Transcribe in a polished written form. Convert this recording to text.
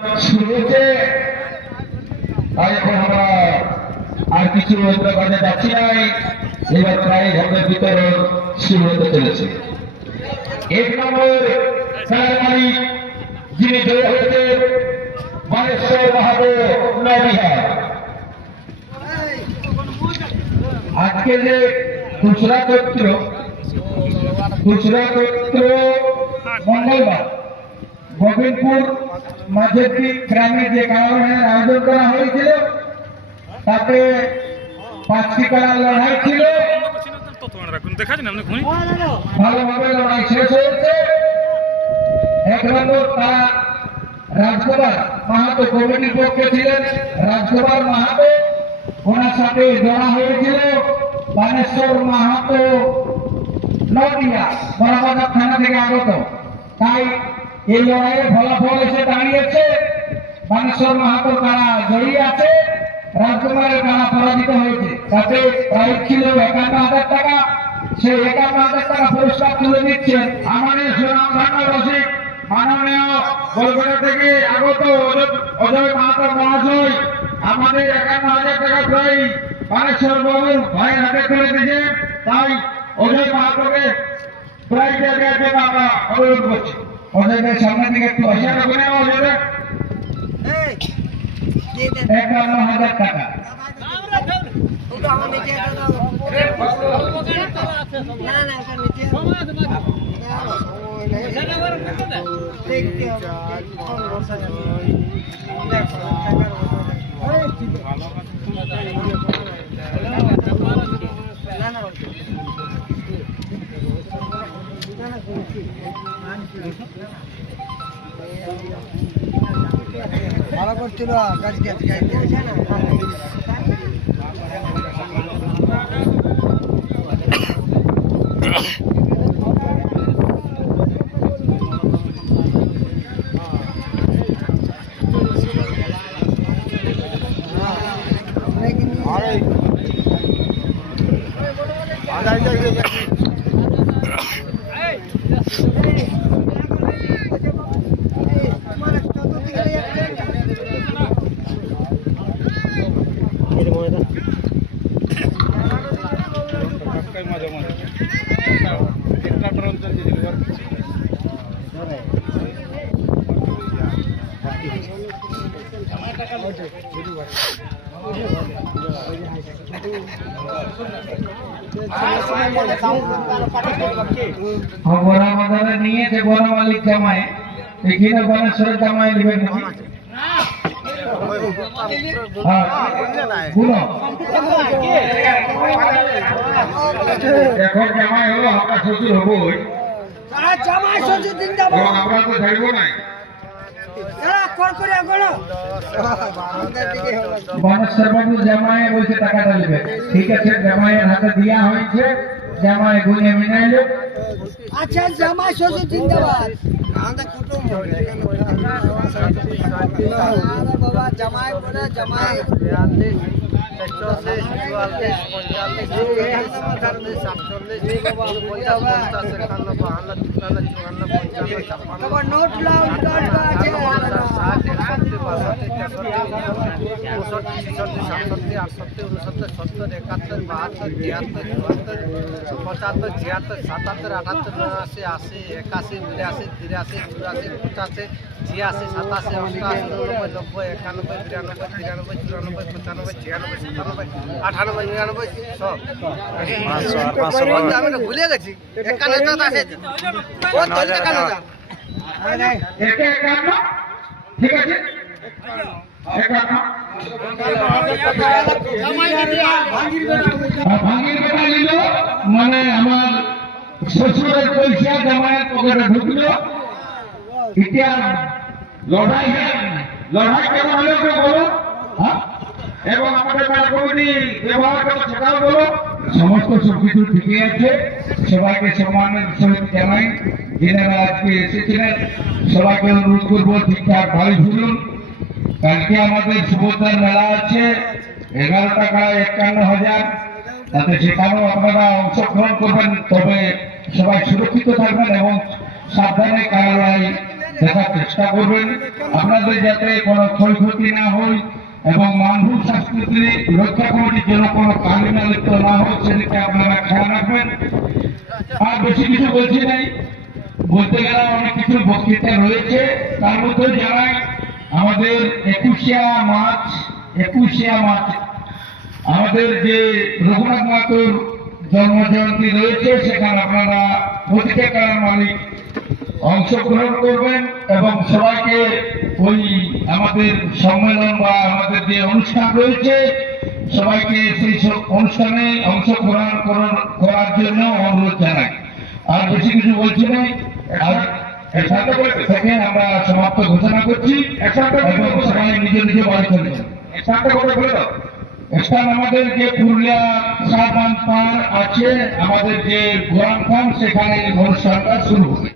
শুরু হয়েছে। তাই এখন আমরা আর কিছু কাজে যাচ্ছি নাই, এবার প্রায় ঘরের বিতরণ শুরু হতে চলেছে। 1 নম্বর খেলার মালিক যিনি জয় হয়েছে বানেশ্বর মাহাতো নবিহার। আজকে যে খুচরা চৈত্র মঙ্গলবার গোবিন্দপুর মাঝেরটি গ্রামে যে কারালড়াইয়ের আয়োজন করা হয়েছিল, তাতে 5টি কারার লড়াই ছিল। ভালোভাবে লড়াই শেষ হয়েছে। 1 নম্বর তারা রাজকুমার মাহাতো কমিটির পক্ষে ছিলেন। রাজকুমার মাহাতো, ওনার সাথে জড়া হয়েছিল বানেশ্বর মাহাতো নদিয়া বড়বাজার থানা থেকে আগত। তাই এই লড়াইয়ের ফলাফল এসে দাঁড়িয়েছে বানেশ্বর মাহাতো তারা জড়িয়ে আছে, রাজকুমারের তারা পরাজিত হয়েছে। তাতে প্রাইজ ছিল 51,000 টাকা। সেই 51,000 টাকা পুরস্কার তুলে দিচ্ছেন আমাদের সুনামধন্য মাননীয় বরগুনা থেকে আগত অজয় মাহাতো মহাশয়। আমাদের 51,000 টাকা প্রাইজ বানেশ্বর বাবুর ভাইয়ের হাতে তুলে দিয়েছেন। তাই অজয় মাহাতোকে প্রাইজ দেওয়ার জন্য আমরা অনুরোধ করছি। অজয়দের সামনে থেকে একটু আসা রাখবেন। অজয় 51,000 টাকা। ভালো করছিল কাজ নিয়েছে বড় মালিক জামাই, এখানে বানেশ্বরের জামাই নেবে নাকি? এখন জামাই হলো আমরা শ্বশুর হবো, আমরা তো থাকবো না। বানেশ্বর বাবু জামাই বলছে টাকাটা নেবে। ঠিক আছে, জামাইয়ের হাতে দেওয়া হয়েছে। জামাই গুনে মিনাইল। আচ্ছা, জামাই শ্বশুর জিন্দাবাদ। বাবা জামাই বলে জামাই 42, 44, 44, 45, 47, 48, নোট লাও আছে 98, ভুলে গেছি। 51 আছে। ঠিক আছে, ভাঙির বেটা নিল মানে আমার শ্বশুরের পয়সা জামাইয়ের পকেটে ঢুকলো। এটা লড়াই কেন হলো বলো, এবং আমাদের কমিটি ব্যবহার কেন সেটাও বলো। সমস্ত সবকিছু ঠিকই আছে। সবাইকে সম্মানের সহিত জানাই যিনারা আজকে এসেছিলেন। সবাইকে অনুরোধ করবো ঠিকঠাক ভালো শুনুন। কালকে আমাদের সুভদ্রার মেলা আছে, 11 টাকা 51,000। তাতে সেখানেও আপনারা অংশগ্রহণ করবেন। তবে সবাই সুরক্ষিত থাকবেন এবং সাবধানে কারালড়াই দেখার চেষ্টা করবেন, আপনাদের যাতে কোনো ক্ষয়ক্ষতি না হয় এবং মানভূম সংস্কৃতি রক্ষা কমিটির জন্য কোনো কাহিনা লিপ্ত না হয় সেদিকে আপনারা খেয়াল রাখবেন। আর বেশি কিছু বলছি নাই, বলতে গেলে অনেক কিছু বক্তৃতা রয়েছে, তার মধ্যে জানাই আমাদের 21শে মার্চ আমাদের যে রঘুনাথ মাহাতোর জন্ম জয়ন্তী রয়েছে, সেখানে আপনারা প্রতিটা কারার মালিক অংশগ্রহণ করবেন এবং সবাইকে ওই আমাদের সম্মেলন বা আমাদের যে অনুষ্ঠান রয়েছে সবাইকে সেই সব অনুষ্ঠানে অংশগ্রহণ করার জন্য অনুরোধ জানাই। আর বেশি কিছু বলছি না, আর থেকে আমরা সমাপ্ত ঘোষণা করছি এবং সবাই নিজ নিজ বাড়ি চলে যান। স্থান আমাদের যে পুরুলিয়া শাহবান পাড় আছে, আমাদের যে গোরাম খান, সেখানে অনুষ্ঠানটা শুরু হবে।